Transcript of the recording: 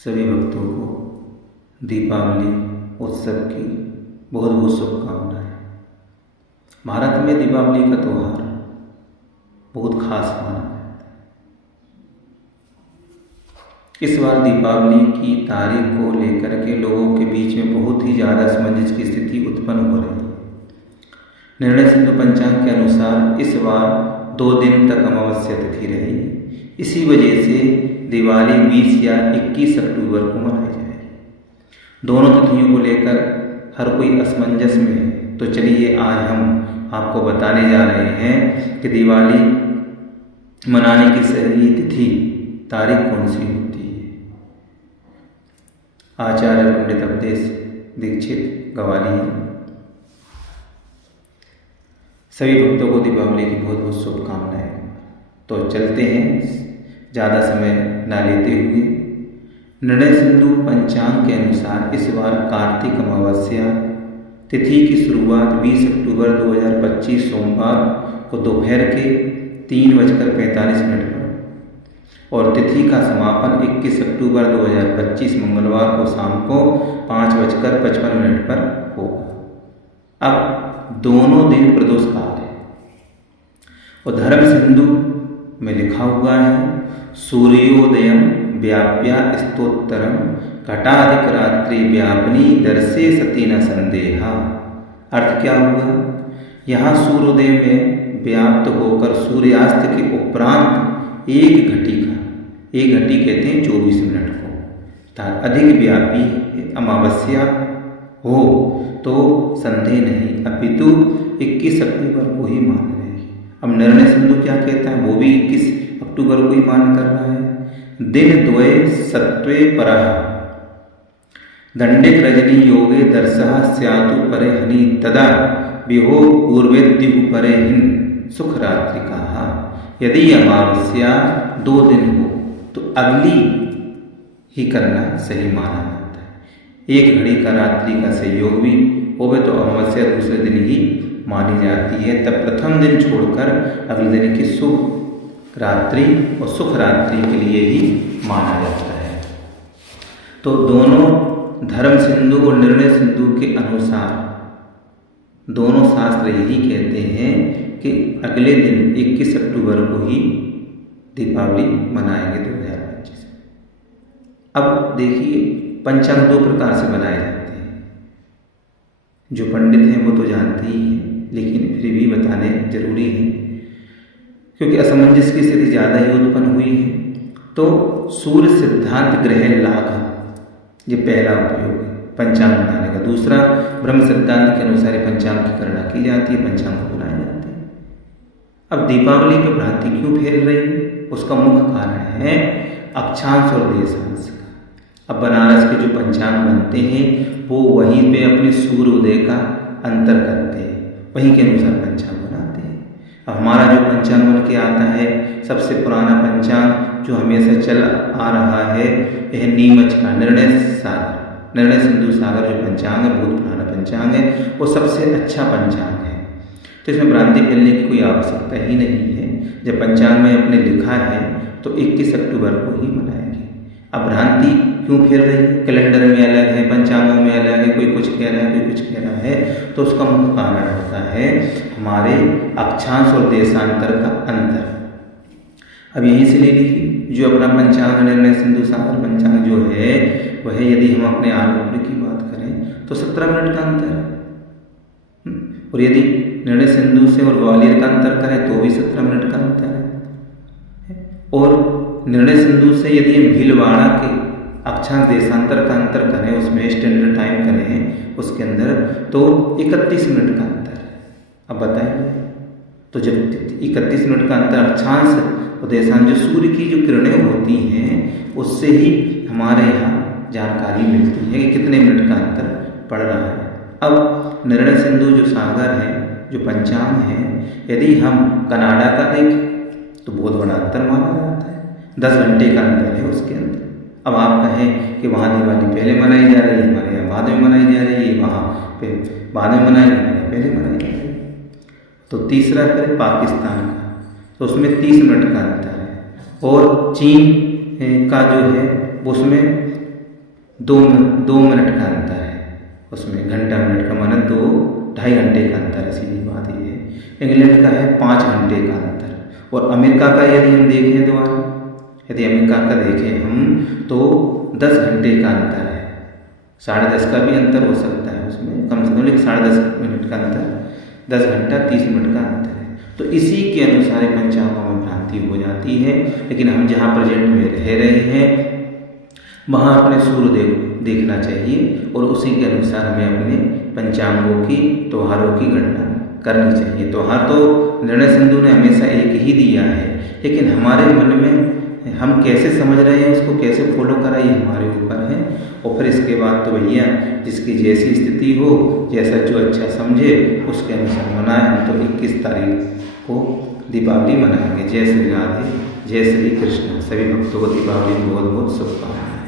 सभी भक्तों को दीपावली उत्सव की बहुत बहुत शुभकामनाएं। भारत में दीपावली का त्यौहार बहुत खास माना जाता है। इस बार दीपावली की तारीख को लेकर के लोगों के बीच में बहुत ही ज़्यादा असमंजस की स्थिति उत्पन्न हो रही है। निर्णय सिंधु पंचांग के अनुसार इस बार 2 दिन तक अमावस्या तिथि रहेगी। इसी वजह से दिवाली 20 या 21 अक्टूबर को मनाई जाएगी। दोनों तिथियों को लेकर हर कोई असमंजस में है। तो चलिए आज हम आपको बताने जा रहे हैं कि दिवाली मनाने की सही तिथि तारीख कौन सी होती है। आचार्य पंडित अवधेश दीक्षित ग्वालियर। सभी भक्तों को दीपावली की बहुत बहुत शुभकामनाएं। तो चलते हैं ज़्यादा समय न लेते हुए। निर्णय सिंधु पंचांग के अनुसार इस बार कार्तिक अमावस्या तिथि की शुरुआत 20 अक्टूबर 2025 सोमवार को दोपहर के 3:45 पर और तिथि का समापन 21 अक्टूबर 2025 मंगलवार को शाम को 5:55 पर होगा। अब दोनों दिन प्रदोष काल है और धर्म सिंधु में लिखा हुआ है सूर्योदयम व्याप्या स्तोत्रम घटाधिक रात्रि व्यापनी दर्शे सती न संदेहा। अर्थ क्या हुआ? यहाँ सूर्योदय में व्याप्त होकर सूर्यास्त के उपरांत एक घटी कहते हैं 24 मिनट को अधिक व्यापी अमावस्या हो तो संदेह नहीं, अपितु 21 अक्टूबर को ही मान रहेगी। अब निर्णय सिंधु क्या कहता है? वो भी 21 अक्टूबर को ही मान कर रहा है। दिन द्वये सत्वे परः दंडित रजनी योगे दर्शः स्यातु परे हनि तदा विहो पूर्वेद्युः परे हिन सुख रात्रि कहा। यदि अमावस्या 2 दिन हो तो अगली ही करना सही माना जाता है। एक घड़ी का रात्रि का संयोग भी होवे तो अमावस्या दूसरे दिन ही मानी जाती है। तब प्रथम दिन छोड़कर अगले दिन की शुभ रात्रि और सुख रात्रि के लिए ही माना जाता है। तो दोनों धर्म सिंधु और निर्णय सिंधु के अनुसार दोनों शास्त्र यही कहते हैं कि अगले दिन 21 अक्टूबर को ही दीपावली मनाएंगे 2025। अब देखिए पंचांग 2 प्रकार से बनाए जाते हैं। जो पंडित हैं वो तो जानते ही हैं, लेकिन फिर भी बताने जरूरी है क्योंकि असमंजस की स्थिति ज़्यादा ही उत्पन्न हुई है। तो सूर्य सिद्धांत ग्रह लाभ ये पहला उपयोग है पंचांग बनाने का। दूसरा ब्रह्म सिद्धांत के अनुसार पंचांग की गणना की जाती है, पंचांग को बनाए जाते हैं। अब दीपावली पर भ्रांति क्यों फैल रही है? उसका मुख्य कारण है अक्षांश और देशांश का। अब बनारस के जो पंचांग बनते हैं वो वहीं पे अपने सूर्योदय का अंतर करते हैं, वहीं के अनुसार पंचांग बनाते हैं। अब हमारा जो पंचांग बन के आता है सबसे पुराना पंचांग जो हमेशा चल आ रहा है यह नीमच का निर्णय सिंधु सागर जो पंचांग है बहुत पुराना पंचांग है, वो सबसे अच्छा पंचांग है। तो इसमें भ्रांति फैलने की कोई आवश्यकता ही नहीं है। जब पंचांग में अपने लिखा है तो 21 अक्टूबर को ही मनाएंगे। अब भ्रांति क्यों फैल रही है? कैलेंडर में अलग है, पंचांगों में अलग है, कोई कुछ कह रहा है, कोई कुछ कह रहा है। तो उसका मुख्य कारण होता है हमारे अक्षांश और देशांतर का अंतर। अब यहीं से ले लीजिए जो अपना पंचांग निर्णय सिंधु सागर पंचांग जो है वह यदि हम अपने आनंद की बात करें तो 17 मिनट का अंतर है। और यदि निर्णय सिंधु से और ग्वालियर का अंतर करें तो भी 17 मिनट का अंतर है। और निर्णय सिंधु से यदि हम भीलवाड़ा के अक्षांश देशांतर का अंतर करें, उसमें स्टैंडर्ड टाइम करें उसके अंदर तो 31 मिनट का अंतर है। अब बताइए तो जब 31 मिनट का अंतर अक्षांश और देशांश जो सूर्य की जो किरणें होती हैं उससे ही हमारे यहाँ जानकारी मिलती है कि कितने मिनट का अंतर पड़ रहा है। अब निर्णय सिंधु जो सागर है जो पंचांग है यदि हम कनाडा का देखें तो बहुत बड़ा अंतर माना जाता है, 10 घंटे का अंतर है उसके अंदर। अब आप कहें कि वहाँ दिवाली पहले मनाई जा रही है, हमारे यहाँ बाद में मनाई जा रही है, वहाँ पे बाद में मनाई, हमारे यहाँ पहले मनाई जा रही है। तो तीसरा फिर पाकिस्तान का तो उसमें 30 मिनट का अंतर है। और चीन का जो है उसमें दो मिनट का अंतर है उसमें, घंटा मिनट का माने 2-2.5 घंटे का अंतर है। सीधी बात ये है। इंग्लैंड का है 5 घंटे का अंतर। और अमेरिका का यदि हम देखें दोबारा, यदि अमेरिका का देखें हम तो 10 घंटे का अंतर है। 10.5 का भी अंतर हो सकता है उसमें कम से कम, लेकिन 10.5 मिनट का अंतर, 10 घंटा 30 मिनट का अंतर है। तो इसी के अनुसार पंचांगों में भ्रांति हो जाती है। लेकिन हम जहाँ प्रेजेंट में रह रहे हैं वहाँ अपने सूर्य देखना चाहिए और उसी के अनुसार हमें अपने पंचांगों की, त्योहारों की गणना करनी चाहिए। त्योहार तो निर्णय सिंधु ने हमेशा एक ही दिया है, लेकिन हमारे मन में हम कैसे समझ रहे हैं, उसको कैसे फॉलो करा, ये हमारे ऊपर है। और फिर इसके बाद तो भैया जिसकी जैसी स्थिति हो, जैसा जो अच्छा समझे उसके अनुसार मनाए। हम तो 21 तारीख को दीपावली मनाएंगे। जय श्री राधे, जय श्री कृष्ण। सभी भक्तों को दीपावली की बहुत बहुत शुभकामनाएं।